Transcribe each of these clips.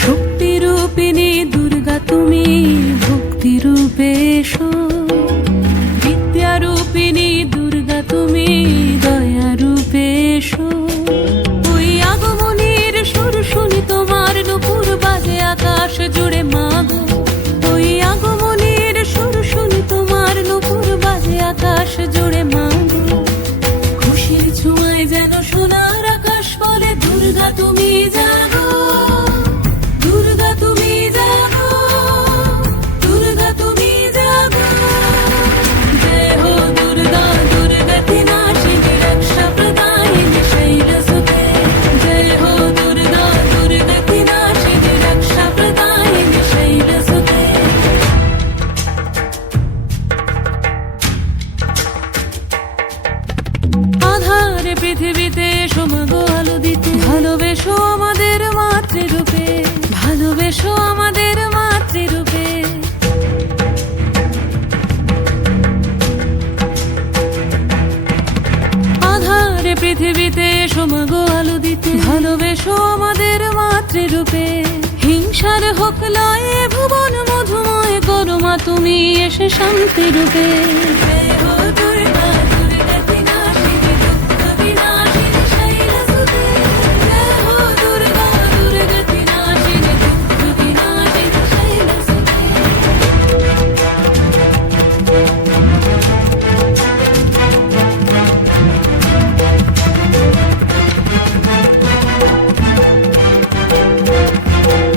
শক্তিরূপিণী দুর্গা তুমি ভক্তিরূপে এসো, বিদ্যারূপিণী দুর্গা তুমি দয়ারূপে এসো। ওই আগমনের সুর শুনি তোমার নুপুর বাজে আকাশ জুড়ে মাগো, ওই আগমনের সুর শুনি তোমার নুপুর বাজে আকাশ জুড়ে মাগো। খুশির ছোঁয়ায় যেন সোনার আকাশ বলে দুর্গা তুমি জাগো, দুর্গা তুমি জাগো, দুর্গা তুমি জাগো। জয় হো দুর্গা দুর্গতি নাশিনী রক্ষা প্রদায়িনী শৈলসুতে, জয় হো দুর্গা দুর্গতি নাশিনী রক্ষা প্রদায়িনী শৈলসুতে। আধারে পৃথিবীতে এসো মাগো আলো দিতে, ভালোবেসো আমাদের মাতৃরূপে, ভালোবেসো আমাদের মাতৃরূপে। আধারে পৃথিবীতে এসো মাগো আলো দিতে, ভালোবেসো আমাদের মাতৃরূপে। হিংসার হোক লয়ে ভুবন মধুময় করো মা তুমি এসে শান্তিরূপে। জয় হো দুর্গা দুর্গতি নাশিনী দুঃখ বিনাশিনী শৈলসুতে, জয় হো দুর্গা দুর্গতি নাশিনী দুঃখ বিনাশিনী শৈলসুতে।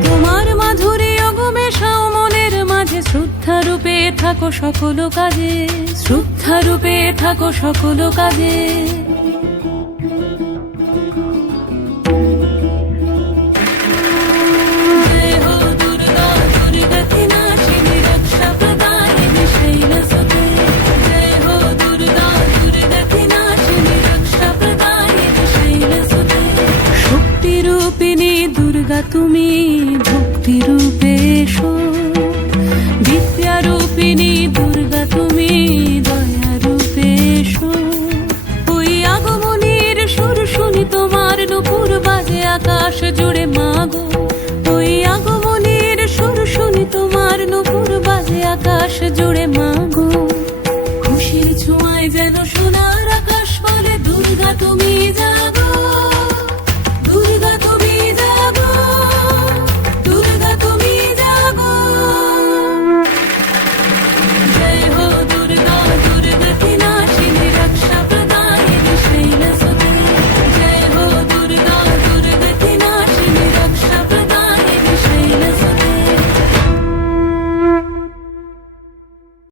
তোমার মাধুরী অগমেশাও মনের মাঝে, শ্রদ্ধা রূপে থাকো সকল কাজে, শ্রদ্ধা রূপে থাকো সকল কাজে।